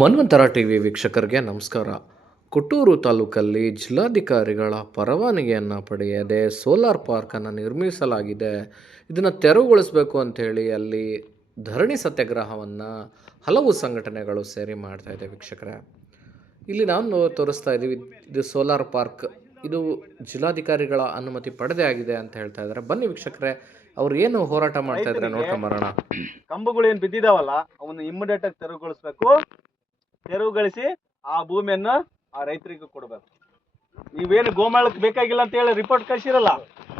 ಮನ್ವಂತರ TV ವೀಕ್ಷಕರಿಗೆ ನಮಸ್ಕಾರ. ಕೊಟ್ಟೂರು ತಾಲೂಕಲ್ಲಿ ಜಿಲ್ಲಾಧಿಕಾರಿಗಳ ಪರವಾನಗಿಯನ್ನು ಪಡೆಯದೆ ಸೋಲಾರ್ ಪಾರ್ಕನ್ನು ನಿರ್ಮಿಸಲಾಗಿದೆ. ಇದನ್ನು ತೆರವುಗೊಳಿಸಬೇಕು ಅಂಥೇಳಿ ಅಲ್ಲಿ ಧರಣಿ ಸತ್ಯಾಗ್ರಹವನ್ನು ಹಲವು ಸಂಘಟನೆಗಳು ಸೇರಿ ಮಾಡ್ತಾ ಇದೆ ವೀಕ್ಷಕರೇ. ಇಲ್ಲಿ ನಾನು ತೋರಿಸ್ತಾ ಇದ್ದೀವಿ, ಇದು ಸೋಲಾರ್ ಪಾರ್ಕ್. ಇದು ಜಿಲ್ಲಾಧಿಕಾರಿಗಳ ಅನುಮತಿ ಪಡೆದೇ ಆಗಿದೆ ಅಂತ ಹೇಳ್ತಾ ಇದ್ದಾರೆ. ಬನ್ನಿ ವೀಕ್ಷಕರೇ, ಅವ್ರು ಏನು ಹೋರಾಟ ಮಾಡ್ತಾ ಇದ್ದಾರೆ ನೋಡ್ಕೊಂಬರೋಣ ಕಂಬಗಳು ಏನ್ ಬಿದ್ದಿದಾವಲ್ಲ, ಅವನ್ನ ಇಮ್ಮಿಡಿಯೇಟ್ ಆಗಿ ತೆರವುಗೊಳಿಸ್ಬೇಕು. ತೆರವುಗೊಳಿಸಿ ಆ ಭೂಮಿಯನ್ನು ಆ ರೈತರಿಗೆ ಕೊಡಬೇಕು. ನೀವೇನು ಗೋಮಾಳಕ್ಕೆ ಬೇಕಾಗಿಲ್ಲ ಅಂತ ಹೇಳಿ ರಿಪೋರ್ಟ್ ಕಳ್ಸಿರಲ್ಲ,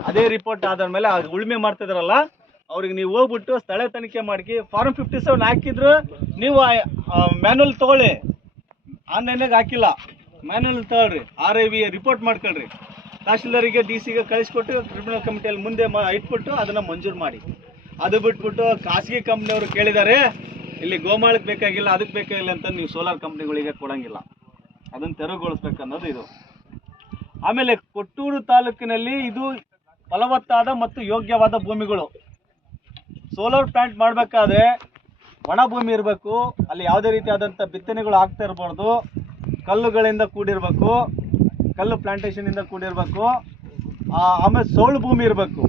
ಅದೇ ರಿಪೋರ್ಟ್ ಆದ್ಮೇಲೆ ಆ ಉಳುಮೆ ಮಾಡ್ತಿದ್ರಲ್ಲ, ಅವ್ರಿಗೆ ನೀವು ಹೋಗ್ಬಿಟ್ಟು ಸ್ಥಳ ತನಿಖೆ ಮಾಡಿ ಫಾರ್ಮ್ ಫಿಫ್ಟಿ ಸೆವೆನ್ ಹಾಕಿದ್ರು ನೀವು ಮ್ಯಾನುವಲ್ ತಗೊಳ್ಳಿ. ಆನ್ಲೈನಾಗ ಹಾಕಿಲ್ಲ ಮ್ಯಾನುವಲ್ ತಗೊಳ್ರಿ ಆರ್ ಐ ವಿ ರಿಪೋರ್ಟ್ ಮಾಡ್ಕೊಳ್ರಿ. ತಹಶೀಲ್ದಾರಿಗೆ ಡಿ ಸಿಗೆ ಕಳಿಸ್ಕೊಟ್ಟು ಕ್ರಿಮಿನಲ್ ಕಮಿಟಿಯಲ್ಲಿ ಮುಂದೆ ಇಟ್ಬಿಟ್ಟು ಅದನ್ನ ಮಂಜೂರು ಮಾಡಿ. ಅದು ಬಿಟ್ಬಿಟ್ಟು ಖಾಸಗಿ ಕಂಪ್ನಿಯವರು ಕೇಳಿದ್ದಾರೆ ಇಲ್ಲಿ ಗೋಮಾಳಕ್ಕೆ ಬೇಕಾಗಿಲ್ಲ, ಅದಕ್ಕೆ ಬೇಕಾಗಿಲ್ಲ ಅಂತ ನೀವು ಸೋಲಾರ್ ಕಂಪ್ನಿಗಳಿಗೆ ಕೊಡಂಗಿಲ್ಲ. ಅದನ್ನು ತೆರವುಗೊಳಿಸ್ಬೇಕನ್ನೋದು ಇದು. ಆಮೇಲೆ ಕೊಟ್ಟೂರು ತಾಲೂಕಿನಲ್ಲಿ ಇದು ಫಲವತ್ತಾದ ಮತ್ತು ಯೋಗ್ಯವಾದ ಭೂಮಿಗಳು. ಸೋಲಾರ್ ಪ್ಲಾಂಟ್ ಮಾಡಬೇಕಾದ್ರೆ ಒಣ ಭೂಮಿ ಇರಬೇಕು, ಅಲ್ಲಿ ಯಾವುದೇ ರೀತಿಯಾದಂಥ ಬಿತ್ತನೆಗಳು ಆಗ್ತಾ ಇರಬಾರ್ದು. ಕಲ್ಲುಗಳಿಂದ ಕೂಡಿರಬೇಕು, ಕಲ್ಲು ಪ್ಲಾಂಟೇಷನಿಂದ ಕೂಡಿರಬೇಕು ಆಮೇಲೆ ಸೋಳು ಭೂಮಿ ಇರಬೇಕು.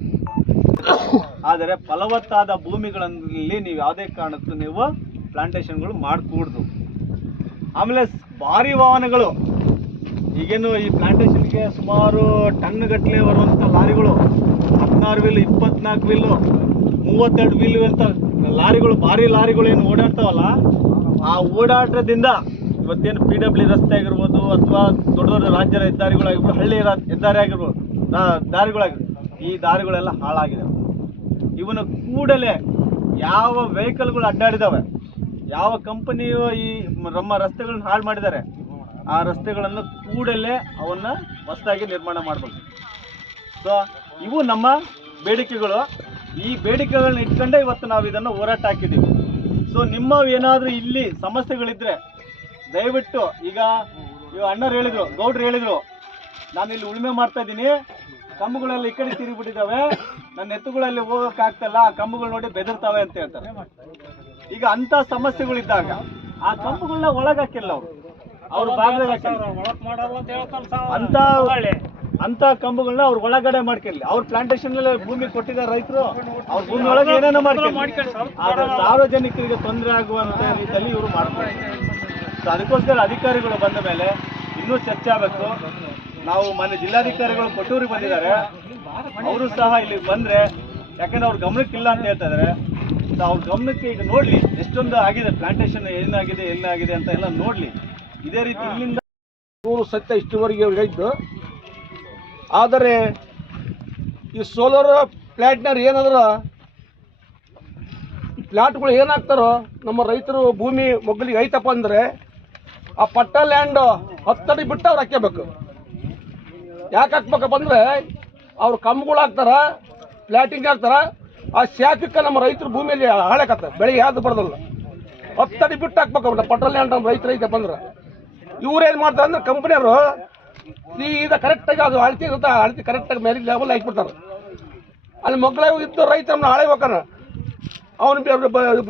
ಆದರೆ ಫಲವತ್ತಾದ ಭೂಮಿಗಳಲ್ಲಿ ನೀವು ಯಾವುದೇ ಕಾರಣಕ್ಕೂ ನೀವು ಪ್ಲಾಂಟೇಶನ್ಗಳು ಮಾಡಕೂಡ್ದು. ಆಮೇಲೆ ಭಾರಿ ವಾಹನಗಳು. ಈಗೇನು ಈ ಪ್ಲಾಂಟೇಶನ್ಗೆ ಸುಮಾರು ಟನ್ ಗಟ್ಟಲೆ ಬರುವಂಥ ಲಾರಿಗಳು. ಹದಿನಾರು ವೀಲ್ ಇಪ್ಪತ್ನಾಲ್ಕು ವೀಲು ಮೂವತ್ತೆರಡು ವೀಲ್ ಅಂತ ಲಾರಿಗಳು, ಭಾರಿ ಲಾರಿಗಳು ಏನು ಓಡಾಡ್ತಾವಲ್ಲ, ಆ ಓಡಾಟದಿಂದ ಇವತ್ತೇನು ಪಿ ಡಬ್ಲ್ಯೂ ರಸ್ತೆ ಆಗಿರ್ಬೋದು ಅಥವಾ ದೊಡ್ಡ ದೊಡ್ಡ ರಾಜ್ಯದ ಹೆದ್ದಾರಿಗಳಾಗಿರ್ಬೋದು ಹಳ್ಳಿ ಹೆದ್ದಾರಿ ಆಗಿರ್ಬೋದು ದಾರಿಗಳಾಗಿರ್ಬೋದು, ಈ ದಾರಿಗಳೆಲ್ಲ ಹಾಳಾಗಿದೆ. ಇವನು ಕೂಡಲೇ ಯಾವ ವೆಹಿಕಲ್ಗಳು ಅಡ್ಡಾಡಿದಾವೆ, ಯಾವ ಕಂಪನಿಯು ಈ ನಮ್ಮ ರಸ್ತೆಗಳನ್ನ ಹಾಳು ಮಾಡಿದ್ದಾರೆ, ಆ ರಸ್ತೆಗಳನ್ನು ಕೂಡಲೇ ಅವನ್ನ ಹೊಸದಾಗಿ ನಿರ್ಮಾಣ ಮಾಡಬೇಕು ಸೊ ಇವು ನಮ್ಮ ಬೇಡಿಕೆಗಳು. ಈ ಬೇಡಿಕೆಗಳನ್ನ ಇಟ್ಕೊಂಡೇ ಇವತ್ತು ನಾವು ಇದನ್ನು ಹೋರಾಟ ಹಾಕಿದ್ದೀವಿ. ಸೊ ನಿಮ್ಮ ಏನಾದರೂ ಇಲ್ಲಿ ಸಮಸ್ಯೆಗಳಿದ್ರೆ ದಯವಿಟ್ಟು ಈಗ ಇವ ಅಣ್ಣರು ಹೇಳಿದ್ರು, ಗೌಡ್ರು ಹೇಳಿದ್ರು ನಾನು ಇಲ್ಲಿ ಉಳುಮೆ ಮಾಡ್ತಾ ಇದ್ದೀನಿ. ಕಂಬಗಳೆಲ್ಲ ಈ ಕಡೆ ತಿರುಗಿಬಿಟ್ಟಿದ್ದಾವೆ. ನನ್ನ ಎತ್ತುಗಳಲ್ಲಿ ಹೋಗಕ್ ಆಗ್ತಲ್ಲ ಆ ಕಂಬುಗಳು ನೋಡಿ ಬೆದರ್ತಾವೆ ಅಂತ ಹೇಳ್ತಾರೆ. ಈಗ ಅಂತ ಸಮಸ್ಯೆಗಳಿದ್ದಾಗ ಆ ಕಂಬುಗಳನ್ನ ಒಳಗಾಕಿಲ್ಲ ಅವರು. ಅವ್ರ ಭಾಗದಾಗ ಹಾಕಿಲ್ಲ ಅಂತ ಅಂತ ಕಂಬಗಳನ್ನ ಅವ್ರ ಒಳಗಡೆ ಮಾಡ್ಕೊಳ್ಳಿ ಅವ್ರ ಪ್ಲಾಂಟೇಶನ್ ಭೂಮಿ ಕೊಟ್ಟಿದ್ದಾರೆ ರೈತರು. ಅವ್ರ ಭೂಮಿ ಒಳಗೆ ಏನೇನೋ ಮಾಡ್ಕೊಳ್ಳಿ ಆದ್ರೆ ಸಾರ್ವಜನಿಕರಿಗೆ ತೊಂದರೆ ಆಗುವಂತ ರೀತಿಯಲ್ಲಿ ಇವರು ಮಾಡ್ತಾರೆ ಅದಕ್ಕೋಸ್ಕರ ಅಧಿಕಾರಿಗಳು ಬಂದ ಮೇಲೆ ಇನ್ನೂ ಚರ್ಚೆ ಆಗಬೇಕು. ನಾವು ಮೊನ್ನೆ ಜಿಲ್ಲಾಧಿಕಾರಿಗಳು ಕೊಟ್ಟೂರಿಗೆ ಬಂದಿದ್ದಾರೆ. ಅವರು ಸಹ ಇಲ್ಲಿ ಬಂದ್ರೆ, ಯಾಕಂದ್ರೆ ಅವ್ರ ಗಮನಕ್ಕೆ ಇಲ್ಲ ಅಂತ ಹೇಳ್ತಾ ಇದ್ದಾರೆ ಅವ್ರ ಗಮನಕ್ಕೆ ಈಗ ನೋಡಲಿ, ಎಷ್ಟೊಂದು ಆಗಿದೆ ಪ್ಲಾಂಟೇಶನ್ ಏನಾಗಿದೆ ಎಲ್ಲಾಗಿದೆ ಅಂತ ಎಲ್ಲ ನೋಡ್ಲಿ. ಇದೇ ರೀತಿ ಇಲ್ಲಿಂದ ಮೂರು ಸತ್ಯ ಇಷ್ಟುವರೆಗೆ ಅವ್ರು ಹೇಳಿದ್ದು. ಆದರೆ, ಈ ಸೋಲಾರ್ ಪ್ಲಾಂಟ್ನವ್ರು ಏನಾದ್ರ ಪ್ಲಾಟ್ಗಳು ಏನಾಗ್ತಾರೋ, ನಮ್ಮ ರೈತರು ಭೂಮಿ ಮೊಗ್ಗಲಿಗೆ ಐತಪ್ಪ ಅಂದರೆ, ಆ ಪಟ್ಟ ಲ್ಯಾಂಡ್ ಹತ್ತಡಿ ಬಿಟ್ಟು ಅವ್ರು ಹಾಕ್ಕೋಬೇಕು ಯಾಕೆ ಹಾಕ್ಬೇಕಪ್ಪ ಅಂದ್ರೆ ಅವ್ರು ಕಂಬಗಳು ಹಾಕ್ತಾರ ಪ್ಲಾಟಿಂಗ್ ಹಾಕ್ತಾರ, ಆ ಶಾಖಕ್ಕೆ ನಮ್ಮ ರೈತರ ಭೂಮಿಯಲ್ಲಿ ಹಾಳಾಕತ್ತ ಬೆಳೆ ಯಾವ್ದು ಬರೋದಿಲ್ಲ. ಹತ್ತಡಿ ಬಿಟ್ಟು ಹಾಕ್ಬೇಕು ಪಟ್ಟ ಲ್ಯಾಂಡ್ ನಮ್ಮ ರೈತರು ಐತಪ್ಪ ಅಂದ್ರೆ ಇವ್ರೇನು ಮಾಡ್ತಾರೆ ಅಂದ್ರೆ ಕಂಪ್ನಿಯವರು ಸೀದಾ ಕರೆಕ್ಟಾಗಿ ಅದು ಅಳತಿ ಇರುತ್ತೆ ಅಳತಿ ಕರೆಕ್ಟಾಗಿ ಮೇಲೆ ಲೆವೆಲ್ ಹಾಕ್ಬಿಡ್ತಾರೆ. ಅಲ್ಲಿ ಮಕ್ಕಳ ಇದ್ದು ರೈತರನ್ನ ಹಾಳೆ ಹೋಗ್ತಾನೆ ಅವನು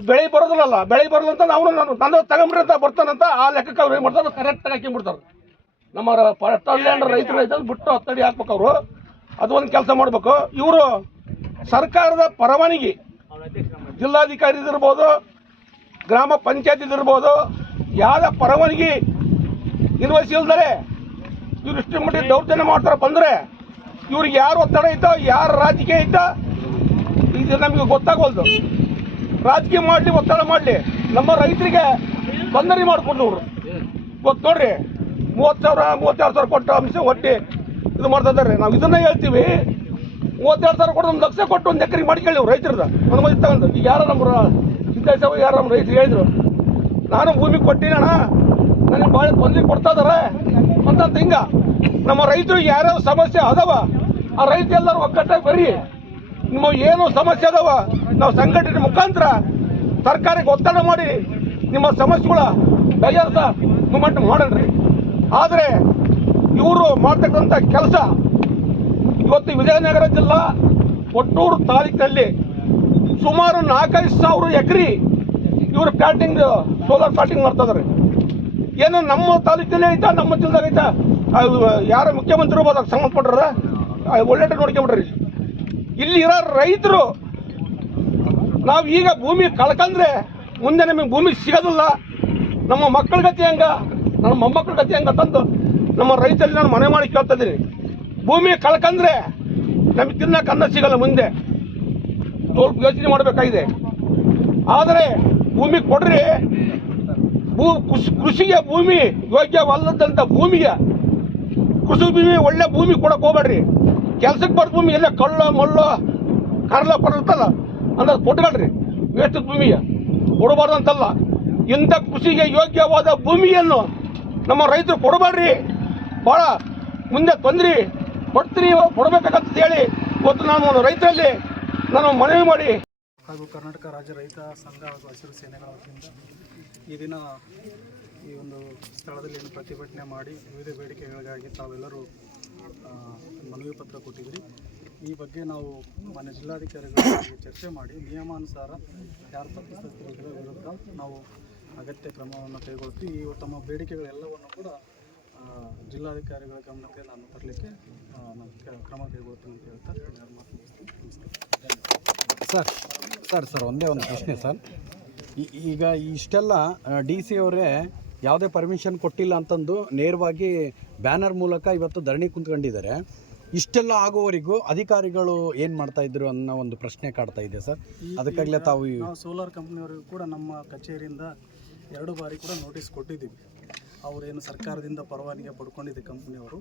ಬೆಳೆ ಬರೋದಿಲ್ಲಲ್ಲ, ಬೆಳೆ ಬರೋದಂತ ಅವನು ನಾನು ತಂದ ತಗೊಂಬಿಡ್ರಿ ಅಂತ ಬರ್ತಾನಂತ ಆ ಲೆಕ್ಕಕ್ಕೆ ಅವ್ರು ಏನು ಮಾಡ್ತಾರೆ ಕರೆಕ್ಟಾಗಿ ಹಾಕಿಬಿಡ್ತಾರೆ. ನಮ್ಮ ಲ್ಯಾಂಡ್ ರೈತರು ಐತೆ ಬಿಟ್ಟು ಹತ್ತಡಿ ಹಾಕ್ಬೇಕು ಅವರು ಅದು ಒಂದು ಕೆಲಸ ಮಾಡಬೇಕು. ಇವರು ಸರ್ಕಾರದ ಪರವಾನಗಿ ಜಿಲ್ಲಾಧಿಕಾರಿ ಇದಿರ್ಬೋದು ಗ್ರಾಮ ಪಂಚಾಯತ್ ಇರ್ಬೋದು ಯಾವ ಪರವಾನಗಿ ನಿರ್ವಹಿಸಿಲ್ದರೆ ಇವ್ರು ಇಷ್ಟು ಮಟ್ಟಿಗೆ ದೌರ್ಜನ್ಯ ಮಾಡ್ತಾರೆ. ಬಂದರೆ ಇವ್ರಿಗೆ ಯಾರು ಒತ್ತಡ ಐತೋ ಯಾರು ರಾಜಕೀಯ ಐತೋ ಇದು ನಮಗೆ ಗೊತ್ತಾಗೋಲ್ದು. ರಾಜಕೀಯ ಮಾಡಲಿ ಒತ್ತಡ ಮಾಡಲಿ. ನಮ್ಮ ರೈತರಿಗೆ ತೊಂದರೆ ಮಾಡಿಕೊಂಡು ಇವರು. ಗೊತ್ತು ನೋಡ್ರಿ. ಮೂವತ್ತು ಸಾವಿರ ಮೂವತ್ತೆರಡು ಸಾವಿರ ಕೊಟ್ಟು ಅಂಶ ಒಟ್ಟಿ ಇದು ಮಾಡ್ತಾ ಇದ್ದಾರೆ ನಾವು ಇದನ್ನ ಹೇಳ್ತೀವಿ. ಮೂವತ್ತೆರಡು ಸಾವಿರ ಕೊಟ್ಟು ಒಂದು ಲಕ್ಷ ಕೊಟ್ಟು ಒಂದು ಎಕರೆಗೆ ಮಾಡ್ಕೊಳ್ಳಿ ರೈತರದ. ಮಂದಿ ತಗೊಂಡು. ಈಗ ಯಾರು ನಮ್ಮ ಸಿದ್ದೇಶ್ವರ ಯಾರು ನಮ್ಮ ರೈತರು ಹೇಳಿದ್ರು. ನಾನು ಭೂಮಿ ಕೊಟ್ಟಿನಣ್ಣ ನನಗೆ ಭಾಳ ತೊಂದರೆ ಕೊಡ್ತಾ ಇದಾರೆ. ಅಂತಂತ ಹಿಂಗ. ನಮ್ಮ ರೈತರು ಯಾರ್ಯಾವ ಸಮಸ್ಯೆ ಅದಾವ ಆ ರೈತ ಎಲ್ಲರೂ ಒಗ್ಗಟ್ಟಾಗಿ ಬರ್ರಿ ನಿಮ್ಮ ಏನು ಸಮಸ್ಯೆ ಅದಾವ ನಾವು ಸಂಘಟನೆ ಮುಖಾಂತರ ಸರ್ಕಾರಕ್ಕೆ ಒತ್ತಡ ಮಾಡಿ ನಿಮ್ಮ ಸಮಸ್ಯೆಗಳ ಬಗೆಹರಿಸ ಮೂಮೆಂಟ್ ಮಾಡೋಣ್ರಿ. ಆದರೆ ಇವರು ಮಾಡ್ತಕ್ಕಂಥ ಕೆಲಸ ಇವತ್ತು ವಿಜಯನಗರ ಜಿಲ್ಲಾ ಒಟ್ಟೂರು ತಾಲೂಕಿನಲ್ಲಿ ಸುಮಾರು ನಾಲ್ಕೈದು ಸಾವಿರ ಎಕರೆ ಇವರು ಪ್ಲಾಟಿಂಗ್, ಸೋಲಾರ್ ಪ್ಲಾಟಿಂಗ್ ಮಾಡ್ತಾ ಇದ್ದಾರೆ ಏನು ನಮ್ಮ ತಾಲೂಕಿನಲ್ಲೇ ಐತ, ನಮ್ಮ ಜಿಲ್ಲೆದಾಗ ಐತ? ಯಾರ ಮುಖ್ಯಮಂತ್ರಿ ಅದಕ್ಕೆ ಸಂಬಂಧಪಟ್ರ ಒಳ್ಳೆ ನೋಡ್ಕೊಂಬಿಡ್ರಿ ಇಲ್ಲಿ ಇರೋ ರೈತರು, ನಾವು ಈಗ ಭೂಮಿ ಕಳ್ಕಂದ್ರೆ ಮುಂದೆ ನಮಗೆ ಭೂಮಿ ಸಿಗೋದಿಲ್ಲ. ನಮ್ಮ ಮಕ್ಕಳ ಗತಿ ಹೆಂಗ? ನಮ್ಮ ಮೊಮ್ಮಕ್ಕಳ ಕತೆ ಹೆಂಗೆ ತಂದು ನಮ್ಮ ರೈತರಲ್ಲಿ ನಾನು ಮನೆ ಮಾಡಿ ಕೇಳ್ತಾ ಇದ್ದೀನಿ. ಭೂಮಿ ಕಳ್ಕಂದ್ರೆ ನಮಗೆ ತಿನ್ನಕ್ಕೆ ಅನ್ನ ಸಿಗಲ್ಲ ಮುಂದೆ. ಸ್ವಲ್ಪ ಯೋಚನೆ ಮಾಡಬೇಕಾಗಿದೆ. ಆದರೆ ಭೂಮಿ ಕೊಡ್ರಿ, ಭೂ ಕೃಷಿ, ಕೃಷಿಗೆ ಭೂಮಿ ಯೋಗ್ಯವಲ್ಲದಂಥ ಭೂಮಿಗೆ, ಕೃಷಿ ಭೂಮಿ ಒಳ್ಳೆ ಭೂಮಿ ಕೊಡಕ್ಕೆ ಹೋಗ್ಬೇಡ್ರಿ. ಕೆಲ್ಸಕ್ಕೆ ಬರ್ದ ಭೂಮಿ ಎಲ್ಲ ಕಳ್ಳ, ಮಳ್ಳ, ಕರ್ಲ ಪರ್ಲತ್ತಲ್ಲ ಅಂದ್ರೆ ಕೊಟ್ಕೊಳ್ರಿ. ವೇಸ್ಟ್ ಭೂಮಿಗೆ. ಕೊಡಬಾರ್ದು ಅಂತಲ್ಲ ಇಂಥ ಕೃಷಿಗೆ ಯೋಗ್ಯವಾದ ಭೂಮಿಯನ್ನು ನಮ್ಮ ರೈತರು ಕೊಡಬೇಡ್ರಿ. ಭಾಳ ಮುಂದೆ ತೊಂದ್ರಿ. ಕೊಡ್ತೀನಿ ಕೊಡಬೇಕಾಗಂತ ಹೇಳಿ ಇವತ್ತು ನಾನು ರೈತರಲ್ಲಿ ನಾನು ಮನವಿ ಮಾಡಿ. ಹಾಗೂ ಕರ್ನಾಟಕ ರಾಜ್ಯ ರೈತ ಸಂಘ ಹಾಗೂ ಹಸಿರು ಸೇನೆಗಳ ವತಿಯಿಂದ ಈ ದಿನ ಈ ಒಂದು ಸ್ಥಳದಲ್ಲಿ ಏನು ಪ್ರತಿಭಟನೆ ಮಾಡಿ ವಿವಿಧ ಬೇಡಿಕೆಗಳಿಗಾಗಿ ತಾವೆಲ್ಲರೂ ಮನವಿ ಪತ್ರ ಕೊಟ್ಟಿದ್ರಿ ಈ ಬಗ್ಗೆ ನಾವು ಮಾನ್ಯ ಜಿಲ್ಲಾಧಿಕಾರಿಗಳ ಚರ್ಚೆ ಮಾಡಿ ನಿಯಮಾನುಸಾರ ಯಾರು ತಪ್ಪಿಸ್ತಿರೋ ವಿರುದ್ಧ ನಾವು ಅಗತ್ಯ ಕ್ರಮವನ್ನು ಕೈಗೊಳ್ತೀವಿ. ಈ ತಮ್ಮ ಬೇಡಿಕೆಗಳೆಲ್ಲವನ್ನು ಕೂಡ ಜಿಲ್ಲಾಧಿಕಾರಿಗಳ ಗಮನಕ್ಕೆ ನಾನು ತರಲಿಕ್ಕೆ ನಾನು ಕ್ರಮ ಕೈಗೊಳ್ತೀನಿ ಅಂತ ಹೇಳ್ತಾ ಮಾತು ಸರ್ ಸರ್ ಸರ್ ಒಂದೇ ಒಂದು ಪ್ರಶ್ನೆ ಸರ್. ಈಗ ಇಷ್ಟೆಲ್ಲ ಡಿ ಸಿ ಅವರೇ ಯಾವುದೇ ಪರ್ಮಿಷನ್ ಕೊಟ್ಟಿಲ್ಲ ಅಂತಂದು ನೇರವಾಗಿ ಬ್ಯಾನರ್ ಮೂಲಕ ಇವತ್ತು ಧರಣಿ ಕುಂತ್ಕೊಂಡಿದ್ದಾರೆ. ಇಷ್ಟೆಲ್ಲ ಆಗುವವರೆಗೂ ಅಧಿಕಾರಿಗಳು ಏನು ಮಾಡ್ತಾ ಇದ್ರು ಅನ್ನೋ ಒಂದು ಪ್ರಶ್ನೆ ಕಾಡ್ತಾ ಇದೆ ಸರ್. ಅದಕ್ಕಾಗಲೇ ತಾವು ಈ- ಸೋಲಾರ್ ಕಂಪ್ನಿಯವರಿಗೂ ಕೂಡ ನಮ್ಮ ಕಚೇರಿಯಿಂದ ಎರಡು ಬಾರಿ ಕೂಡ ನೋಟಿಸ್ ಕೊಟ್ಟಿದ್ದೀವಿ. ಅವರೇನು ಸರ್ಕಾರದಿಂದ ಪರವಾನಿಗೆ ಪಡ್ಕೊಂಡಿದ್ದೆ ಕಂಪ್ನಿಯವರು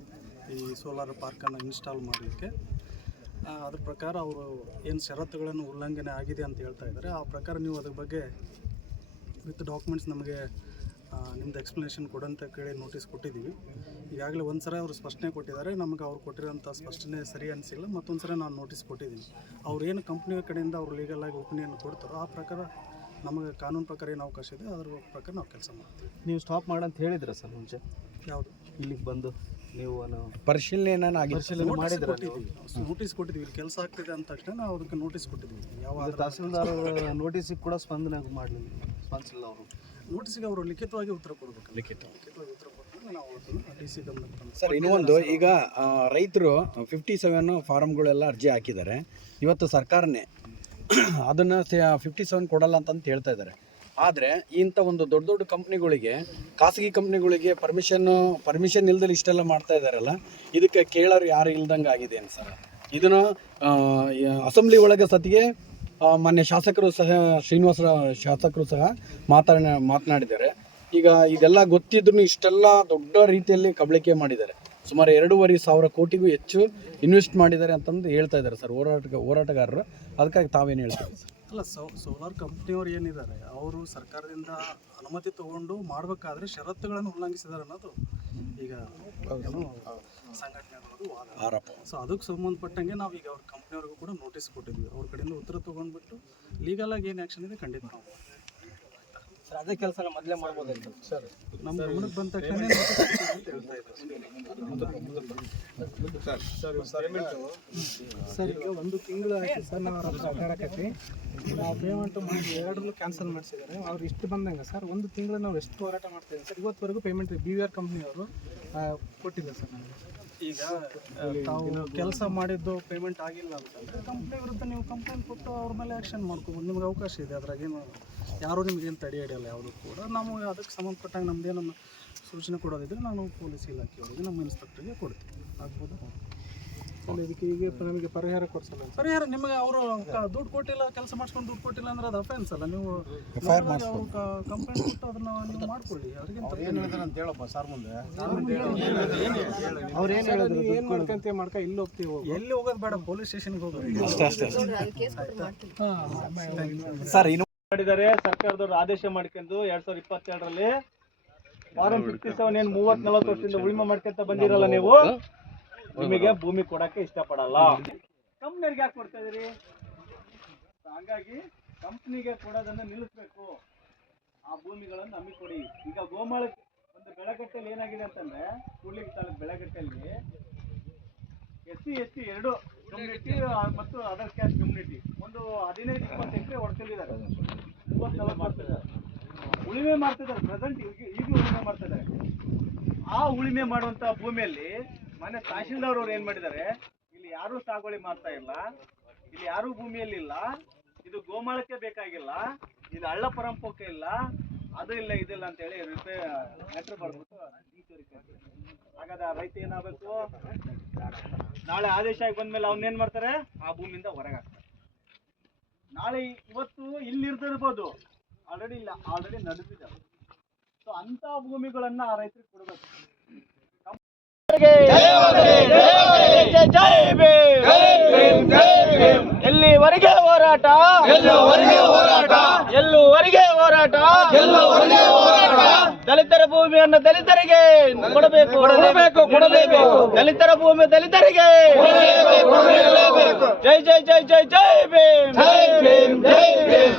ಈ ಸೋಲಾರ್ ಪಾರ್ಕನ್ನು ಇನ್ಸ್ಟಾಲ್ ಮಾಡಲಿಕ್ಕೆ. ಅದ್ರ ಪ್ರಕಾರ ಅವರು ಏನು ಷರತ್ತುಗಳನ್ನು ಉಲ್ಲಂಘನೆ ಆಗಿದೆ ಅಂತ ಹೇಳ್ತಾ ಇದ್ದಾರೆ. ಆ ಪ್ರಕಾರ ನೀವು ಅದ್ರ ಬಗ್ಗೆ ವಿತ್ ಡಾಕ್ಯುಮೆಂಟ್ಸ್ ನಮಗೆ ನಿಮ್ದು ಎಕ್ಸ್ಪ್ಲನೇಷನ್ ಕೊಡಂತ ಕೇಳಿ ನೋಟಿಸ್ ಕೊಟ್ಟಿದ್ದೀವಿ. ಈಗಾಗಲೇ ಒಂದು ಸಲ ಅವರು ಸ್ಪಷ್ಟನೆ ಕೊಟ್ಟಿದ್ದಾರೆ. ನಮಗೆ ಅವ್ರು ಕೊಟ್ಟಿರೋಂಥ ಸ್ಪಷ್ಟನೆ ಸರಿ ಅನಿಸಿಲ್ಲ. ಮತ್ತೊಂದು ಸಲ ನಾನು ನೋಟಿಸ್ ಕೊಟ್ಟಿದ್ದೀನಿ. ಅವ್ರು ಏನು ಕಂಪ್ನಿಯ ಕಡೆಯಿಂದ ಅವ್ರು ಲೀಗಲ್ ಆಗಿ ಒಪಿನಿಯನ್ ಕೊಡ್ತಾರೋ ಆ ಪ್ರಕಾರ ನಮಗೆ ಕಾನೂನು ಪ್ರಕಾರ ಏನು ಅವಕಾಶ ಇದೆ ಅದ್ರ ಪ್ರಕಾರ ನಾವು ಕೆಲಸ ಮಾಡ್ತೀವಿ. ನೀವು ಸ್ಟಾಪ್ ಮಾಡಂತ ಹೇಳಿದ್ರ ಸರ್ ಮುಂಚೆ? ಯಾವುದು? ಇಲ್ಲಿಗೆ ಬಂದು ನೀವು ಪರಿಶೀಲನೆ ಪರಿಶೀಲನೆ ಮಾಡಿದ್ರೆ ನೋಟಿಸ್ ಕೊಟ್ಟಿದ್ದೀವಿ. ಇಲ್ಲಿ ಕೆಲಸ ಆಗ್ತಿದೆ ಅಂದ ತಕ್ಷಣ ನಾವು ಅದಕ್ಕೆ ನೋಟಿಸ್ ಕೊಟ್ಟಿದ್ದೀವಿ. ಯಾವ ತಹಸೀಲ್ದಾರ ತಹಸೀಲ್ದಾರ್ ನೋಟಿಸಿಗೆ ಕೂಡ ಸ್ಪಂದನೆ ಮಾಡಲಿಲ್ಲ. ಸ್ಪಂದಿಸಿಲ್ಲ ಅವರು. ನೋಟಿಸ್ಗೆ ಅವರು ಲಿಖಿತವಾಗಿ ಉತ್ತರ ಕೊಡಬೇಕು. ಲಿಖಿತ. ಲಿಖಿತವಾಗಿ ಉತ್ತರ ಕೊಟ್ಟರೆ ನಾವು ಅದನ್ನು ಡಿ ಸಿ ಗಮನಕ್ಕೆ ಸರ್ ಇನ್ನೊಂದು ಈಗ ರೈತರು ಫಿಫ್ಟಿ ಸೆವೆನ್ ಫಾರಮ್ಗಳೆಲ್ಲ ಅರ್ಜಿ ಹಾಕಿದ್ದಾರೆ. ಇವತ್ತು ಸರ್ಕಾರನೇ ಅದನ್ನು ಫಿಫ್ಟಿ ಸೆವೆನ್ ಕೊಡಲ್ಲ ಅಂತಂತ ಹೇಳ್ತಾ ಇದ್ದಾರೆ ಆದರೆ ಇಂಥ ಒಂದು ದೊಡ್ಡ ದೊಡ್ಡ ಕಂಪ್ನಿಗಳಿಗೆ, ಖಾಸಗಿ ಕಂಪ್ನಿಗಳಿಗೆ ಪರ್ಮಿಷನ್ನು ಪರ್ಮಿಷನ್ ಇಲ್ದಲ್ಲಿ ಇಷ್ಟೆಲ್ಲ ಮಾಡ್ತಾ ಇದ್ದಾರಲ್ಲ ಇದಕ್ಕೆ ಕೇಳೋರು ಯಾರು ಇಲ್ದಂಗೆ ಆಗಿದೆ ಸರ್? ಇದನ್ನು ಅಸೆಂಬ್ಲಿ ಒಳಗೆ ಸತಿಗೆ ಮಾನ್ಯ ಶಾಸಕರು ಸಹ, ಶ್ರೀನಿವಾಸ ಶಾಸಕರು ಸಹ ಮಾತಾಡ ಮಾತನಾಡಿದ್ದಾರೆ. ಈಗ ಇದೆಲ್ಲ ಗೊತ್ತಿದ್ರು ಇಷ್ಟೆಲ್ಲ ದೊಡ್ಡ ರೀತಿಯಲ್ಲಿ ಕಬಳಿಕೆ ಮಾಡಿದ್ದಾರೆ. ಸುಮಾರು ಎರಡೂವರೆ ಸಾವಿರ ಕೋಟಿಗೂ ಹೆಚ್ಚು ಇನ್ವೆಸ್ಟ್ ಮಾಡಿದ್ದಾರೆ ಅಂತಂದು ಹೇಳ್ತಾ ಇದ್ದಾರೆ ಸರ್ ಹೋರಾಟ ಹೋರಾಟಗಾರರು. ಅದಕ್ಕಾಗಿ ತಾವೇನು ಹೇಳ್ತಾರೆ? ಸರ್ ಅಲ್ಲ ಸೋ ಸೋಲಾರ್ ಕಂಪ್ನಿಯವರು ಏನಿದ್ದಾರೆ ಅವರು ಸರ್ಕಾರದಿಂದ ಅನುಮತಿ ತಗೊಂಡು ಮಾಡಬೇಕಾದ್ರೆ ಷರತ್ತುಗಳನ್ನು ಉಲ್ಲಂಘಿಸಿದ್ದಾರೆ ಅನ್ನೋದು ಈಗ ಏನು ವಾದ. ಆರೋಪ. ಸೊ ಅದಕ್ಕೆ ಸಂಬಂಧಪಟ್ಟಂಗೆ ನಾವು ಈಗ ಅವ್ರ ಕಂಪ್ನಿಯವ್ರಿಗೂ ಕೂಡ ನೋಟಿಸ್ ಕೊಟ್ಟಿದ್ವಿ. ಅವ್ರ ಕಡೆಯಿಂದ ಉತ್ತರ ತೊಗೊಂಡ್ಬಿಟ್ಟು ಲೀಗಲ್ ಆಗಿ ಏನು ಆ್ಯಕ್ಷನ್ ಇದೆ ಖಂಡಿತ ನಾವು ಅದೇ ಕೆಲಸ ಮೊದಲೇ ಮಾಡ್ಬೋದಾಯ್ತು. ಸರ್. ನಮ್ಮ ಗಮನಕ್ಕೆ ಬಂದ ತಕ್ಷಣ ಅಂತ ಸರ್ ಈಗ ಒಂದು ತಿಂಗಳು ಆಯ್ತು ಸರ್ ನಾವು ಅವ್ರ ಹತ್ರ ಅಡ್ಡಾಡಕತ್ತಿ ನಾವು ಪೇಮೆಂಟ್ ಮಾಡಿ ಎರಡರಲ್ಲೂ ಕ್ಯಾನ್ಸಲ್ ಮಾಡಿಸಿದ್ದಾರೆ. ಅವ್ರು ಇಷ್ಟು ಬಂದಂಗೆ ಸರ್ ಒಂದು ತಿಂಗಳು ನಾವು ಎಷ್ಟು ಹೋರಾಟ ಮಾಡ್ತೀವಿ ಸರ್? ಇವತ್ತುವರೆಗೂ ಪೇಮೆಂಟ್ ಬಿ ವಿ ಆರ್ ಕಂಪ್ನಿಯವರು ಕೊಟ್ಟಿಲ್ಲ ಸರ್ ನಮಗೆ. ಈಗ ತಾವು ಕೆಲಸ ಮಾಡಿದ್ದು ಪೇಮೆಂಟ್ ಆಗಿಲ್ಲ ಅಂತಂದ್ರೆ ಕಂಪ್ನಿ ವಿರುದ್ಧ ನೀವು ಕಂಪ್ಲೇಂಟ್ ಕೊಟ್ಟು ಅವ್ರ ಮೇಲೆ ಆ್ಯಕ್ಷನ್ ಮಾಡ್ಕೋಬೋದು. ನಿಮ್ಗೆ ಅವಕಾಶ ಇದೆ ಅದ್ರಾಗೇನು ಯಾರೂ ನಿಮ್ಗೇನು ತಡೆ ಹಿಡಿಯಲ್ಲ ಯಾವುದು ಕೂಡ ನಾವು ಅದಕ್ಕೆ ಸಂಬಂಧಪಟ್ಟಂಗೆ ನಮ್ಮ ಸೂಚನೆ ಕೊಡೋದಿದ್ರೆ ನಾನು ಪೊಲೀಸ್ ಇಲಾಖೆಯವರಿಗೆ ನಮ್ಮ ಇನ್ಸ್ಪೆಕ್ಟರ್ಗೆ ಕೊಡ್ತೀವಿ ಆಗ್ಬೋದು? ಇದಕ್ಕೆ ಈಗ ನಮಗೆ ಪರಿಹಾರ ಕೊಡ್ಸಲ್ಲ. ಪರಿಹಾರ ನಿಮಗೆ ಅವರು ದುಡ್ಡು ಕೊಟ್ಟಿಲ್ಲ ಕೆಲಸ ಮಾಡ್ಸ್ಕೊಂಡು ದುಡ್ಡು ಕೊಟ್ಟಿಲ್ಲ ಅಂದ್ರೆ ಅದು ಅಫೆನ್ಸ್ ಅಲ್ಲ. ನೀವು ಅವರು ಕಂಪ್ಲೇಂಟ್ ಕೊಟ್ಟು ಅದನ್ನ ನೀವು ಮಾಡ್ಕೊಳ್ಳಿ. ಹೇಳಪ್ಪ ಸರ್ ಮುಂದೆ. ಅವ್ರು ಏನು ಹೇಳಿದ್ರು? ಏನು ಮಾಡ್ಕೊಂತ ಮಾಡ್ಕ ಇಲ್ಲಿ ಹೋಗ್ತೀವಿ ಹೋಗು. ಎಲ್ಲಿ ಹೋಗೋದು ಬೇಡ ಪೊಲೀಸ್ ಸ್ಟೇಷನ್ಗೆ ಹೋಗೋದು. ಅಷ್ಟೇ ಅಷ್ಟೇ ಸರ್ ಮಾಡಿದ್ದಾರೆ. ಸರ್ಕಾರದವರು ಆದೇಶ ಮಾಡ್ಕೊಂಡು ಎರಡ್ ಸಾವಿರದ ಇಪ್ಪತ್ತೆರಡರಲ್ಲಿ ಫಾರಂ ಫಿಫ್ಟಿ ಸೆವೆನ್ ಏನ್ ಮೂವತ್ ನಲವತ್ತು ವರ್ಷದಿಂದ ಉಳಿಮೆ ಮಾಡ್ಕೊಂತ ಬಂದಿರಲ್ಲ ನೀವು ನಿಮಗೆ ಭೂಮಿ ಕೊಡಕ್ಕೆ ಇಷ್ಟಪಡಲ್ಲ. ಕಂಪ್ನಿಯರ್ಗೆ ಯಾಕೆ ಕೊಡ್ತಾ ಇದೀರಿ ಹಂಗಾಗಿ ಕಂಪ್ನಿಗೆ ಕೊಡೋದನ್ನ ನಿಲ್ಲಿಸ್ಬೇಕು. ಆ ಭೂಮಿಗಳನ್ನು ನಮಗೆ ಕೊಡಿ. ಈಗ ಗೋಮಾಳ ಒಂದು ಬೆಳಗಟ್ಟೆಯಲ್ಲಿ ಏನಾಗಿದೆ ಅಂತಂದ್ರೆ ಕೂಡ್ಲಿಗಿ ತಾಲೂಕು ಬೆಳಗಟ್ಟೆಯಲ್ಲಿ ಎಸ್ ಸಿ ಎಸ್ ಟಿ ಎರಡು ಕಮ್ಯುನಿಟಿ ಮತ್ತು ಅದರ್ ಕ್ಯಾಸ್ಟ್ ಕಮ್ಯುನಿಟಿ ಒಂದು ಹದಿನೈದು, ಇಪ್ಪತ್ತು ಎಕರೆ ಹೊಡ್ಕೊಂಡಿದ್ದಾರೆ ಮೂವತ್ತು, ನಲವತ್ತು ಮಾಡ್ತಿದ್ದಾರೆ. ಉಳಿಮೆ ಮಾಡ್ತಿದ್ದಾರೆ. ಪ್ರೆಸೆಂಟ್ ಈಗ ಈಗಲೂ ಉಳಿಮೆ ಮಾಡ್ತಾ ಇದ್ದಾರೆ ಆ ಉಳಿಮೆ ಮಾಡುವಂತ ಭೂಮಿಯಲ್ಲಿ ಮನೆ ತಹಶೀಲ್ದಾರ್ ಅವ್ರು ಏನ್ ಮಾಡಿದ್ದಾರೆ? ಇಲ್ಲಿ ಯಾರು ಸಾಗುವಳಿ ಮಾಡ್ತಾ ಇಲ್ಲ. ಇಲ್ಲಿ ಯಾರು ಭೂಮಿಯಲ್ಲಿ ಇಲ್ಲ. ಇದು ಗೋಮಾಳಕ್ಕೆ ಬೇಕಾಗಿಲ್ಲ. ಇದು ಹಳ್ಳ ಪರಂಪಕ್ಕೆ ಇಲ್ಲ. ಅದು ಇಲ್ಲ ಇದಿಲ್ಲ ಅಂತ ಹೇಳಿ ಲೆಟರ್ ಬರ್ಬಿಟ್ಟು ಹಾಗಾದ್ರೆ ರೈತ ಏನಾಗಬೇಕು? ನಾಳೆ ಆದೇಶ ಆಗಿ ಬಂದ್ಮೇಲೆ ಅವ್ನ ಏನ್ ಮಾಡ್ತಾರೆ? ಆ ಭೂಮಿಯಿಂದ ಹೊರಗೆ ಹಾಕ್ತಾರೆ. ನಾಳೆ ಇವತ್ತು ಇಲ್ಲಿ ಇರ್ತಿರ್ಬೋದು. ಆಲ್ರೆಡಿ ಇಲ್ಲ ಆಲ್ರೆಡಿ ನಡೆದಿದೆ. ಸೊ ಅಂತ ಭೂಮಿಗಳನ್ನ ಆ ರೈತರಿಗೆ ಕೊಡಬೇಕು. ಎಲ್ಲಿವರೆಗೆ ಹೋರಾಟ? ಎಲ್ಲುವರೆಗೆ ಹೋರಾಟ? ಎಲ್ಲುವರೆಗೆ ಹೋರಾಟ? ಎಲ್ಲುವರೆಗೆ ಹೋರಾಟ ದಲಿತರ ಭೂಮಿಯನ್ನು ದಲಿತರಿಗೆ ಕೊಡಬೇಕು. ಕೊಡಬೇಕು ಕೊಡಬೇಕು. ದಲಿತರ ಭೂಮಿ ದಲಿತರಿಗೆ ಜೈ ಜೈ ಜೈ ಜೈ ಜೈ ಭೀಮ್. ಜೈ ಭೀಮ್ ಜೈ ಭೀಮ್.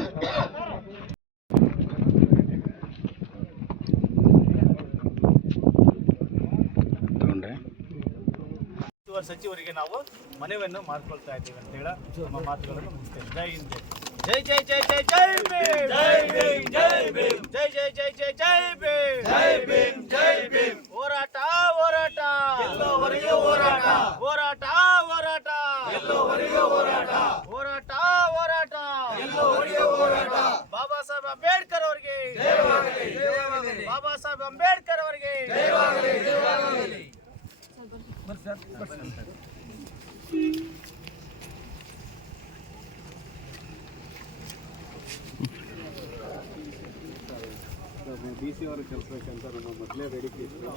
ಸಚಿವರಿಗೆ ನಾವು ಮನವಿಯನ್ನು ಮಾಡ್ಕೊಳ್ತಾ ಇದ್ದೀವಿ ಅಂತ ಹೇಳ ನಮ್ಮ ಮಾತುಗಳನ್ನು ಮುಗಿಸ್ತೇವೆ ಜೈ ಹಿಂದ್. ಜೈ ಜೈ ಜೈ ಜೈ ಜೈ ಭೀಮ್ ಜೈ ಭೀಮ್ ಜೈ ಭೀಮ್ ಜೈ ಜೈ ಜೈ ಜೈ ಜೈ ಭೀಮ್ ಜೈ ಭೀಮ್ ಜೈ ಭೀಮ್ ಹೋರಾಟ ಹೋರಾಟ ಎಲ್ಲೋವರೆಗೆ ಹೋರಾಟ ಹೋರಾಟ ಹೋರಾಟ ಎಲ್ಲೋವರೆಗೆ ಹೋರಾಟ ಹೋರಾಟ ಹೋರಾಟ ಎಲ್ಲೋವರೆಗೆ ಹೋರಾಟ ಬಾಬಾ ಸಾಹೇಬ್ ಅಂಬೇಡ್ಕರ್ ಅವರಿಗೆ ಬಾಬಾ ಸಾಹೇಬ್ ಅಂಬೇಡ್ಕರ್ ಅವರಿಗೆ ಡಿ ಸಿ ಅವರು ಕಲಿಸ್ಬೇಕಂತ ನಮ್ಮ ಮೊದಲೇ ಬೇಡಿಕೆ ಇತ್ತು.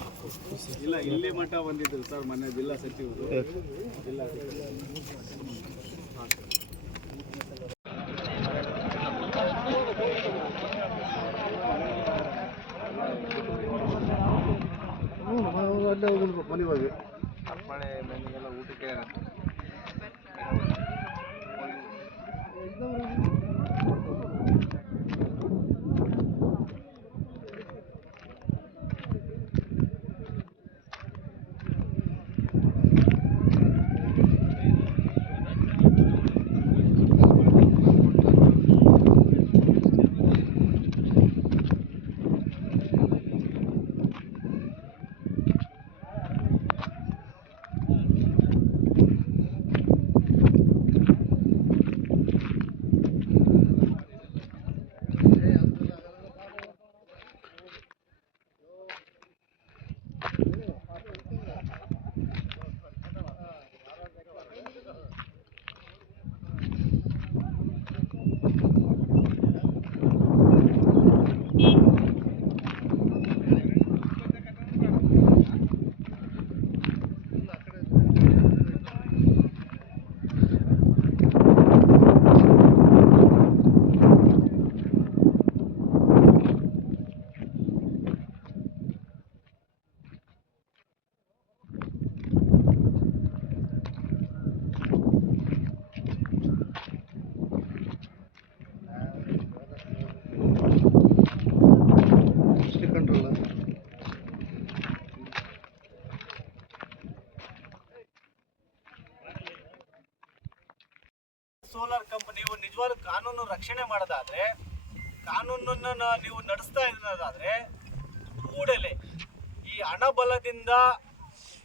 ಇಲ್ಲ, ಇಲ್ಲಿ ಮಠ ಬಂದಿದ್ರು ಸರ್, ಮೊನ್ನೆ ಜಿಲ್ಲಾ ಸಚಿವರು. ಜಿಲ್ಲಾ ಸೋಲಾರ್ ಕಂಪನಿ ನೀವು ನಿಜವಾದ ಕಾನೂನು ರಕ್ಷಣೆ ಮಾಡೋದಾದ್ರೆ, ಕಾನೂನನ್ನು ನೀವು ನಡೆಸ್ತಾ ಇರೋದಾದ್ರೆ, ಕೂಡಲೇ ಈ ಹಣಬಲದಿಂದ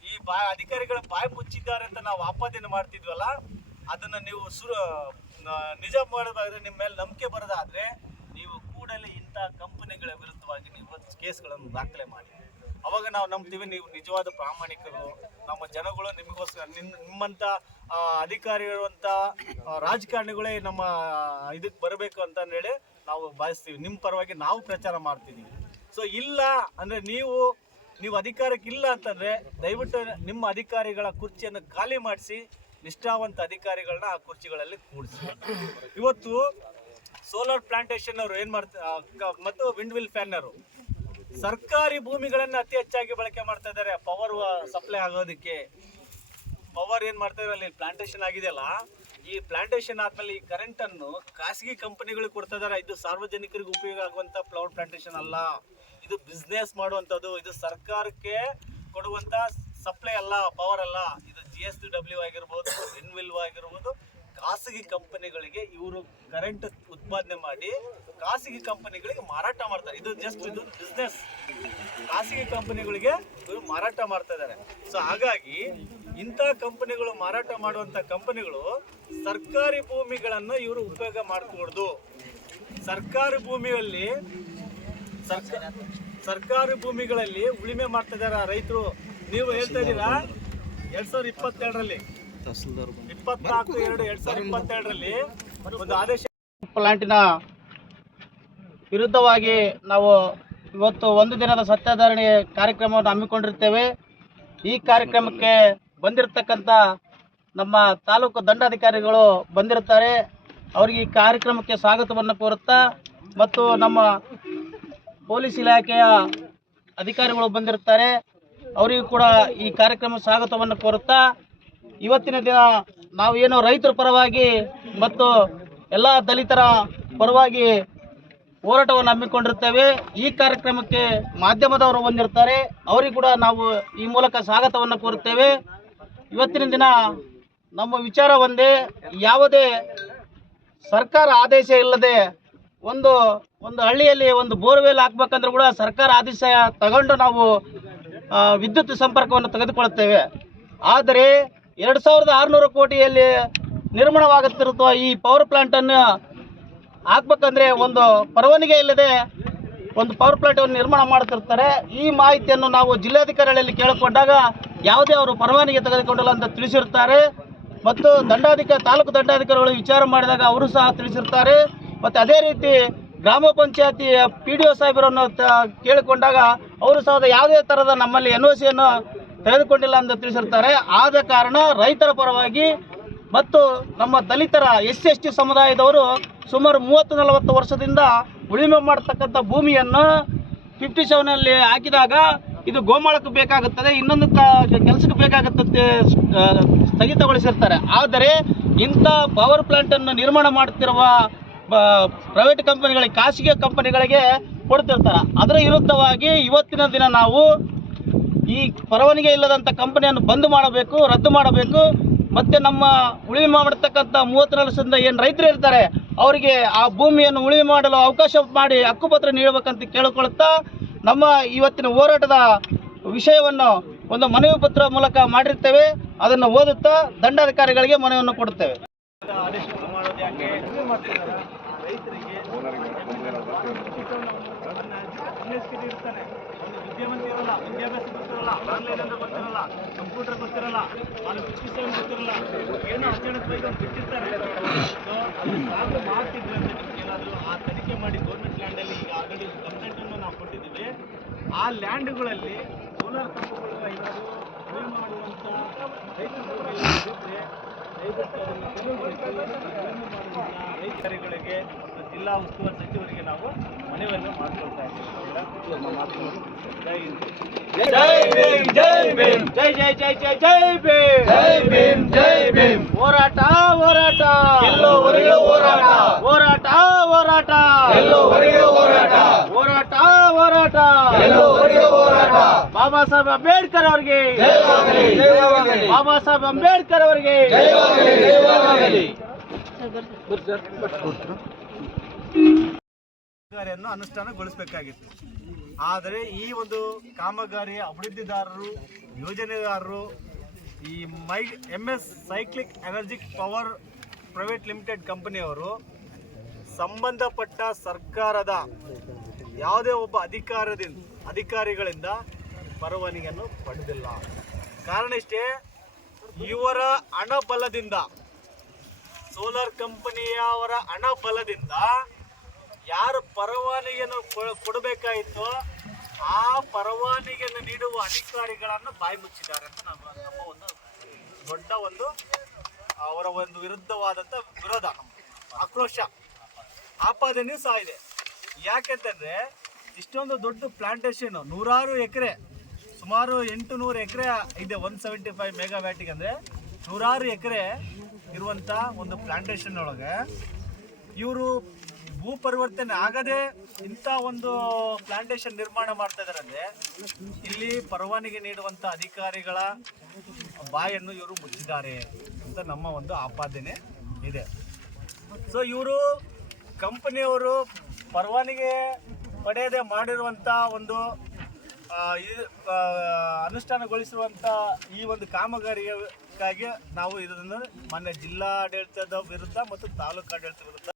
ಈ ಬಾ, ಅಧಿಕಾರಿಗಳ ಬಾಯಿ ಮುಚ್ಚಿದ್ದಾರೆ ಅಂತ ನಾವು ಆಪಾದನೆ ಮಾಡ್ತಿದ್ವಲ್ಲ, ಅದನ್ನ ನೀವು ಸುರು ನಿಜ ಮಾಡೋದಾದ್ರೆ ನಿಮ್ಮ ಮೇಲೆ ನಂಬಿಕೆ ಬರೋದಾದ್ರೆ, ನೀವು ಕೂಡಲೇ ಇಂಥ ಕಂಪನಿಗಳ ವಿರುದ್ಧವಾಗಿ ನೀವು ಕೇಸ್ಗಳನ್ನು ದಾಖಲೆ ಮಾಡಿ. ಅವಾಗ ನಾವು ನಂಬ್ತೀವಿ, ನೀವು ನಿಜವಾದ ಪ್ರಾಮಾಣಿಕರು. ನಮ್ಮ ಜನಗಳು ನಿಮಗೋಸ್ಕರ, ನಿಮ್ ನಿಮ್ಮಂಥ ಅಧಿಕಾರಿ ಇರುವಂಥ ರಾಜಕಾರಣಿಗಳೇ ನಮ್ಮ ಇದಕ್ಕೆ ಬರಬೇಕು ಅಂತ ಹೇಳಿ ನಾವು ಭಾವಿಸ್ತೀವಿ. ನಿಮ್ಮ ಪರವಾಗಿ ನಾವು ಪ್ರಚಾರ ಮಾಡ್ತೀವಿ. ಸೊ ಇಲ್ಲ ಅಂದರೆ ನೀವು ನೀವು ಅಧಿಕಾರಕ್ಕೆ ಇಲ್ಲ ಅಂತಂದರೆ ದಯವಿಟ್ಟು ನಿಮ್ಮ ಅಧಿಕಾರಿಗಳ ಕುರ್ಚಿಯನ್ನು ಖಾಲಿ ಮಾಡಿಸಿ, ನಿಷ್ಠಾವಂತ ಅಧಿಕಾರಿಗಳನ್ನ ಆ ಕುರ್ಚಿಗಳಲ್ಲಿ ಕೂಡಿಸಿ. ಇವತ್ತು ಸೋಲಾರ್ ಪ್ಲಾಂಟೇಶನ್ ಅವರು ಏನು ಮಾಡ್ತಾರೆ ಮತ್ತು ವಿಂಡ್ ವಿಲ್ ಫ್ಯಾನರು ಸರ್ಕಾರಿ ಭೂಮಿಗಳನ್ನ ಅತಿ ಹೆಚ್ಚಾಗಿ ಬಳಕೆ ಮಾಡ್ತಾ ಇದ್ದಾರೆ. ಪವರ್ ಸಪ್ಲೈ ಆಗೋದಕ್ಕೆ. ಪವರ್ ಏನ್ ಮಾಡ್ತಾ ಇದ್ದಾರೆ ಅಲ್ಲಿ? ಪ್ಲಾಂಟೇಶನ್ ಆಗಿದೆಯಲ್ಲ? ಈ ಪ್ಲಾಂಟೇಶನ್ ಆದ್ಮೇಲೆ ಈ ಕರೆಂಟ್ ಅನ್ನು ಖಾಸಗಿ ಕಂಪನಿಗಳು ಕೊಡ್ತಾ ಇದಾರೆ. ಇದು ಸಾರ್ವಜನಿಕರಿಗೆ ಉಪಯೋಗ ಆಗುವಂತ ಫ್ಲವರ್ ಪ್ಲಾಂಟೇಶನ್ ಅಲ್ಲ. ಇದು ಬಿಸ್ನೆಸ್ ಮಾಡುವಂಥದ್ದು. ಇದು ಸರ್ಕಾರಕ್ಕೆ ಕೊಡುವಂತ ಸಪ್ಲೈ ಅಲ್ಲ ಪವರ್ ಅಲ್ಲ. ಇದು ಜಿ ಎಸ್ ಟಿ ಡಬ್ಲ್ಯೂ ಆಗಿರ್ಬೋದು ಎನ್ವಿಲ್ ಆಗಿರ್ಬೋದು ಖಾಸಗಿ ಕಂಪನಿಗಳಿಗೆ ಇವರು ಕರೆಂಟ್ ಉತ್ಪಾದನೆ ಮಾಡಿ ಖಾಸಗಿ ಕಂಪನಿಗಳಿಗೆ ಮಾರಾಟ ಮಾಡ್ತಾರೆ. ಇದು ಜಸ್ಟ್ ಇದು ಬಿಸ್ನೆಸ್ ಖಾಸಗಿ ಕಂಪನಿಗಳಿಗೆ ಇವರು ಮಾರಾಟ ಮಾಡ್ತಾ ಇದ್ದಾರೆ. ಸೊ ಹಾಗಾಗಿ ಇಂಥ ಕಂಪನಿಗಳು ಮಾರಾಟ ಮಾಡುವಂತ ಕಂಪನಿಗಳು ಸರ್ಕಾರಿ ಭೂಮಿಗಳನ್ನು ಇವರು ಉಪಯೋಗ ಮಾಡಬಾರ್ದು ಸರ್ಕಾರಿ ಭೂಮಿಯಲ್ಲಿ ಸರ್ಕ- ಸರ್ಕಾರಿ ಭೂಮಿಗಳಲ್ಲಿ ಉಳಿಮೆ ಮಾಡ್ತಾ ಇದ್ದಾರೆ ರೈತರು. ನೀವು ಹೇಳ್ತಾ ಇದ್ದೀರಾ? ಎರಡ್ ಸಾವಿರದ ಇಪ್ಪತ್ತೆರಡರಲ್ಲಿ. ಪ್ಲಾಂಟಿನ ವಿರುದ್ಧವಾಗಿ ನಾವು ಇವತ್ತು ಒಂದು ದಿನದ ಸತ್ಯಾಧಾರಣೆ ಕಾರ್ಯಕ್ರಮವನ್ನು ಹಮ್ಮಿಕೊಂಡಿರ್ತೇವೆ. ಈ ಕಾರ್ಯಕ್ರಮಕ್ಕೆ ಬಂದಿರತಕ್ಕಂಥ ನಮ್ಮ ತಾಲೂಕು ದಂಡಾಧಿಕಾರಿಗಳು ಬಂದಿರುತ್ತಾರೆ. ಅವರಿಗೆ ಈ ಕಾರ್ಯಕ್ರಮಕ್ಕೆ ಸ್ವಾಗತವನ್ನು ಕೋರುತ್ತಾ ಮತ್ತು ನಮ್ಮ ಪೊಲೀಸ್ ಇಲಾಖೆಯ ಅಧಿಕಾರಿಗಳು ಬಂದಿರುತ್ತಾರೆ. ಅವರಿಗೂ ಕೂಡ ಈ ಕಾರ್ಯಕ್ರಮ ಸ್ವಾಗತವನ್ನು ಕೋರುತ್ತಾ ಇವತ್ತಿನ ದಿನ ನಾವು ಏನು ರೈತರ ಪರವಾಗಿ ಮತ್ತು ಎಲ್ಲ ದಲಿತರ ಪರವಾಗಿ ಹೋರಾಟವನ್ನು ಹಮ್ಮಿಕೊಂಡಿರ್ತೇವೆ. ಈ ಕಾರ್ಯಕ್ರಮಕ್ಕೆ ಮಾಧ್ಯಮದವರು ಬಂದಿರ್ತಾರೆ. ಅವರಿಗೂ ಕೂಡ ನಾವು ಈ ಮೂಲಕ ಸ್ವಾಗತವನ್ನು ಕೋರುತ್ತೇವೆ. ಇವತ್ತಿನ ದಿನ ನಮ್ಮ ವಿಚಾರ ಒಂದೇ, ಯಾವುದೇ ಸರ್ಕಾರ ಆದೇಶ ಇಲ್ಲದೆ ಒಂದು ಒಂದು ಹಳ್ಳಿಯಲ್ಲಿ ಒಂದು ಬೋರ್ವೆಲ್ ಹಾಕ್ಬೇಕಂದ್ರೂ ಕೂಡ ಸರ್ಕಾರ ಆದೇಶ ತಗೊಂಡು ನಾವು ವಿದ್ಯುತ್ ಸಂಪರ್ಕವನ್ನು ತೆಗೆದುಕೊಳ್ಳುತ್ತೇವೆ. ಆದರೆ ಎರಡು ಸಾವಿರದ ಆರುನೂರು ಕೋಟಿಯಲ್ಲಿ ನಿರ್ಮಾಣವಾಗುತ್ತಿರುವ ಈ ಪವರ್ ಪ್ಲಾಂಟನ್ನು ಹಾಕ್ಬೇಕಂದ್ರೆ ಒಂದು ಪರವಾನಿಗೆ ಇಲ್ಲದೆ ಒಂದು ಪವರ್ ಪ್ಲಾಂಟ್ ಅನ್ನು ನಿರ್ಮಾಣ ಮಾಡ್ತಿರ್ತಾರೆ ಈ ಮಾಹಿತಿಯನ್ನು ನಾವು ಜಿಲ್ಲಾಧಿಕಾರಿಗಳಲ್ಲಿ ಕೇಳಿಕೊಂಡಾಗ ಯಾವುದೇ ಅವರು ಪರವಾನಿಗೆ ತೆಗೆದುಕೊಂಡಿಲ್ಲ ಅಂತ ತಿಳಿಸಿರ್ತಾರೆ ಮತ್ತು ದಂಡಾಧಿಕಾರಿ ತಾಲೂಕು ದಂಡಾಧಿಕಾರಿಗಳು ವಿಚಾರ ಮಾಡಿದಾಗ ಅವರು ಸಹ ತಿಳಿಸಿರ್ತಾರೆ ಮತ್ತು ಅದೇ ರೀತಿ ಗ್ರಾಮ ಪಂಚಾಯತಿ ಪಿ ಡಿ ಒ ಸಾಹೇಬರನ್ನು ಕೇಳಿಕೊಂಡಾಗ ಅವರು ಸಹ ಯಾವುದೇ ಥರದ ನಮ್ಮಲ್ಲಿ ಎನ್ ಒ ಸಿಯನ್ನು ತೆಗೆದುಕೊಂಡಿಲ್ಲ ಅಂತ ತಿಳಿಸಿರ್ತಾರೆ. ಆದ ಕಾರಣ ರೈತರ ಪರವಾಗಿ ಮತ್ತು ನಮ್ಮ ದಲಿತರ ಎಸ್ ಎಸ್ ಟಿ ಸಮುದಾಯದವರು ಸುಮಾರು ಮೂವತ್ತು ನಲವತ್ತು ವರ್ಷದಿಂದ ಉಳಿಮೆ ಮಾಡತಕ್ಕಂಥ ಭೂಮಿಯನ್ನು ಫಿಫ್ಟಿ ಸೆವೆನಲ್ಲಿ ಹಾಕಿದಾಗ ಇದು ಗೋಮಾಳಕ್ಕೆ ಬೇಕಾಗುತ್ತದೆ ಇನ್ನೊಂದು ಕೆಲಸಕ್ಕೆ ಬೇಕಾಗುತ್ತದೆ ಸ್ಥಗಿತಗೊಳಿಸಿರ್ತಾರೆ. ಆದರೆ ಇಂಥ ಪವರ್ ಪ್ಲಾಂಟನ್ನು ನಿರ್ಮಾಣ ಮಾಡುತ್ತಿರುವ ಪ್ರೈವೇಟ್ ಕಂಪನಿಗಳಿಗೆ ಖಾಸಗಿ ಕಂಪನಿಗಳಿಗೆ ಕೊಡ್ತಿರ್ತಾರೆ. ಅದರ ವಿರುದ್ಧವಾಗಿ ಇವತ್ತಿನ ದಿನ ನಾವು ಈ ಪರವಾನಿಗೆ ಇಲ್ಲದಂಥ ಕಂಪನಿಯನ್ನು ಬಂದ್ ಮಾಡಬೇಕು, ರದ್ದು ಮಾಡಬೇಕು. ಮತ್ತೆ ನಮ್ಮ ಉಳಿಮೆ ಮಾಡತಕ್ಕಂಥ ಮೂವತ್ತು ವರ್ಷದಿಂದ ಏನು ರೈತರು ಇರ್ತಾರೆ, ಅವರಿಗೆ ಆ ಭೂಮಿಯನ್ನು ಉಳಿಮೆ ಮಾಡಲು ಅವಕಾಶ ಮಾಡಿ ಹಕ್ಕುಪತ್ರ ನೀಡಬೇಕಂತ ಕೇಳಿಕೊಳ್ಳುತ್ತಾ ನಮ್ಮ ಇವತ್ತಿನ ಹೋರಾಟದ ವಿಷಯವನ್ನು ಒಂದು ಮನವಿ ಪತ್ರ ಮೂಲಕ ಮಾಡಿರ್ತೇವೆ. ಅದನ್ನು ಓದುತ್ತಾ ದಂಡಾಧಿಕಾರಿಗಳಿಗೆ ಮನವಿಯನ್ನು ಕೊಡುತ್ತೇವೆ. ರೈತರಿಗೆ ಇರ್ತಾನೆ ಒಂದು ವಿದ್ಯಾವಂತ ಇರಲ್ಲ ವಿದ್ಯಾಭ್ಯಾಸ ಗೊತ್ತಿರಲ್ಲ ಆನ್ಲೈನ್ ಅಂತ ಗೊತ್ತಿರಲ್ಲ ಕಂಪ್ಯೂಟರ್ ಗೊತ್ತಿರಲ್ಲ ಫಿಫ್ಟಿ ಸೆವೆನ್ ಗೊತ್ತಿರಲ್ಲ ಏನೋ ಅಚಾನಕ್ ಬೇಕು ಬಿಟ್ಟಿರ್ತಾರೆ. ಸೊ ಅದು ಸಾಕು ಮಾಡ್ತಿದ್ರೆ ಅಂತ ನಿಮ್ಗೆ ಏನಾದರೂ ಆ ತನಿಖೆ ಮಾಡಿ ಗೌರ್ಮೆಂಟ್ ಲ್ಯಾಂಡಲ್ಲಿ ಈಗ ಆಲ್ರೆಡಿ ಕಂಪ್ಲೇಂಟನ್ನು ನಾವು ಕೊಟ್ಟಿದ್ದೀವಿ. ಆ ಲ್ಯಾಂಡ್ಗಳಲ್ಲಿ ಸೋಲಾರ್ ಕಂಪನಿಗಳು ಏನಾದರೂ ಉಳುಮೆ ಮಾಡುವಂಥ ರೈತರು ಮತ್ತು ಜಿಲ್ಲಾ ಉಸ್ತುವಾರಿ ಸಚಿವರಿಗೆ ನಾವು ಮನವಿಯನ್ನು ಮಾಡ್ಕೊಳ್ತಾ ಇದ್ದೀವಿ. ಭೀಮ್. ಜೈ ಭೀಮ್ ಜೈ ಜೈ ಜೈ ಜೈ ಭೀಮ್. ಜೈ ಭೀಮ್ ಜೈ ಭೀಮ್. ಹೋರಾಟ ಹೋರಾಟ. ಎಲ್ಲೋವರೆಗೂ ಹೋರಾಟ. ಹೋರಾಟ ಹೋರಾಟ. ಎಲ್ಲೋವರೆಗೂ ಹೋರಾಟ. ಹೋರಾಟ ಹೋರಾಟ. ಎಲ್ಲೋವರೆಗೂ ಹೋರಾಟ. ಬಾಬಾ ಸಾಹೇಬ್ ಅಂಬೇಡ್ಕರ್ ಅವರಿಗೆ. ಬಾಬಾ ಸಾಹೇಬ್ ಅಂಬೇಡ್ಕರ್ ಅವರಿಗೆ. ಕಾಮಗಾರಿಯನ್ನು ಅನುಷ್ಠಾನಗೊಳಿಸಬೇಕಾಗಿತ್ತು. ಆದರೆ ಈ ಒಂದು ಕಾಮಗಾರಿ ಅಭಿವೃದ್ಧಿದಾರರು ಯೋಜನೆದಾರರು ಈ ಮೈ M S cyclic energic power private limited ಕಂಪನಿಯವರು ಸಂಬಂಧಪಟ್ಟ ಸರ್ಕಾರದ ಯಾವುದೇ ಒಬ್ಬ ಅಧಿಕಾರದಿಂದ ಅಧಿಕಾರಿಗಳಿಂದ ಪರವಾನಿಗೆಯನ್ನು ಪಡೆದಿಲ್ಲ. ಕಾರಣ ಇಷ್ಟೇ, ಇವರ ಹಣಬಲದಿಂದ, ಸೋಲಾರ್ ಕಂಪನಿಯವರ ಹಣ ಬಲದಿಂದ ಯಾರು ಪರವಾನಿಗೆಯನ್ನು ಕೊಡಬೇಕಾಯಿತೋ ಆ ಪರವಾನಿಗೆಯನ್ನು ನೀಡುವ ಅಧಿಕಾರಿಗಳನ್ನು ಬಾಯಿ ಮುಚ್ಚಿದ್ದಾರೆ ಅಂತ ನಮ್ಮ ನಮ್ಮ ಒಂದು ದೊಡ್ಡ ಒಂದು, ಅವರ ಒಂದು ವಿರುದ್ಧವಾದಂಥ ವಿರೋಧ. ಆಕ್ರೋಶ. ಆಪಾದನೆಯೂ ಸಹ ಇದೆ. ಯಾಕೆಂತಂದ್ರೆ, ಇಷ್ಟೊಂದು ದೊಡ್ಡ ಪ್ಲಾಂಟೇಶನ್ ನೂರಾರು ಎಕರೆ, ಸುಮಾರು ಎಂಟು ನೂರು ಎಕರೆ ಇದೆ ಒನ್ ಸೆವೆಂಟಿ ಫೈವ್ ಮೆಗಾವ್ಯಾಟಿಗೆ ಅಂದರೆ, ನೂರಾರು ಎಕರೆ ಇರುವಂಥ ಒಂದು ಪ್ಲಾಂಟೇಶನ್ ಒಳಗೆ ಇವರು ಭೂ ಪರಿವರ್ತನೆ ಆಗದೆ ಇಂಥ ಒಂದು ಪ್ಲಾಂಟೇಶನ್ ನಿರ್ಮಾಣ ಮಾಡ್ತಾ ಇದ್ದಾರೆ ಇಲ್ಲಿ ಪರವಾನಿಗೆ ನೀಡುವಂಥ ಅಧಿಕಾರಿಗಳ ಬಾಯನ್ನು ಇವರು ಮುಚ್ಚಿದ್ದಾರೆ ಅಂತ ನಮ್ಮ ಒಂದು ಆಪಾದನೆ ಇದೆ. ಸೊ ಇವರು ಕಂಪನಿಯವರು ಪರವಾನಿಗೆ ಪಡೆಯದೆ ಮಾಡಿರುವಂಥ ಒಂದು ಅನುಷ್ಠಾನಗೊಳಿಸುವಂಥ ಈ ಒಂದು ಕಾಮಗಾರಿಗಾಗಿ ನಾವು ಇದನ್ನು ಮಾನ್ಯ ಜಿಲ್ಲಾಡಳಿತದ ವಿರುದ್ಧ ಮತ್ತು ತಾಲೂಕಾಡಳಿತ ವಿರುದ್ಧ